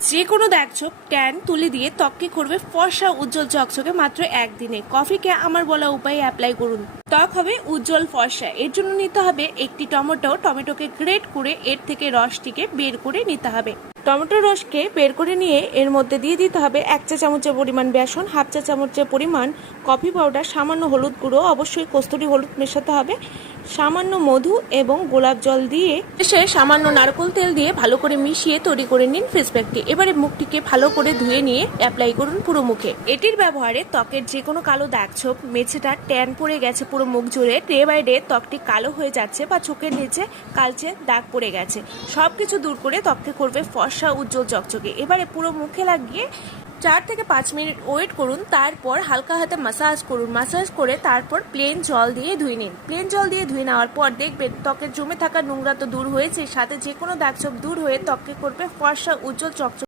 যে কোনো দাগছোপ ট্যান তুলে দিয়ে ত্বককে করবে ফর্সা উজ্জ্বল চকচকে মাত্র একদিনে। কফিকে আমার বলা উপায়ে অ্যাপ্লাই করুন, ত্বক হবে উজ্জ্বল ফর্সা। এর জন্য নিতে হবে একটি টমেটোকে গ্রেট করে এর থেকে রসটিকে বের করে নিতে হবে। টমেটোর রসকে বের করে নিয়ে এর মধ্যে দিয়ে দিতে হবে 1 চা চামচের পরিমাণ বেসন, 1/2 চা চামচের পরিমাণ কফি পাউডার, সামান্য হলুদ গুঁড়ো, অবশ্যই কস্তুরি হলুদ মেশাতে হবে, সামান্য মধু এবং গোলাপ জল দিয়ে শেষে সামান্য নারকেল তেল দিয়ে ভালো করে মিশিয়ে তৈরি করে নিন ফেস প্যাকটি। এবারে মুখটিকে ভালো করে ধুয়ে নিয়ে অ্যাপ্লাই করুন পুরো মুখে। এটির ব্যবহারে ত্বকের যে কোনো কালো দাগছোপ, মেছেটা ট্যান পড়ে গেছে পুরো মুখ জুড়ে, ডে বাই ডে ত্বকটি কালো হয়ে যাচ্ছে বা চোখের নিচে কালচে দাগ পড়ে গেছে, সবকিছু দূর করে ত্বককে করবে ফর্সা উজ্জ্বল চকচকে। এবারে পুরো মুখে লাগিয়ে 4 থেকে 5 মিনিট ওয়েট করুন, তারপর হালকা হাতে মাসাজ করুন। মাসাজ করে তারপর প্লেন জল দিয়ে ধুয়ে নিন। প্লেন জল দিয়ে ধুয়ে নেওয়ার পর দেখবেন ত্বকের জমে থাকা নোংরা তো দূর হয়েছে, সাথে যে কোনো দাগছোপ দূর হয়ে ত্বককে করবে ফর্সা উজ্জ্বল চকচকে।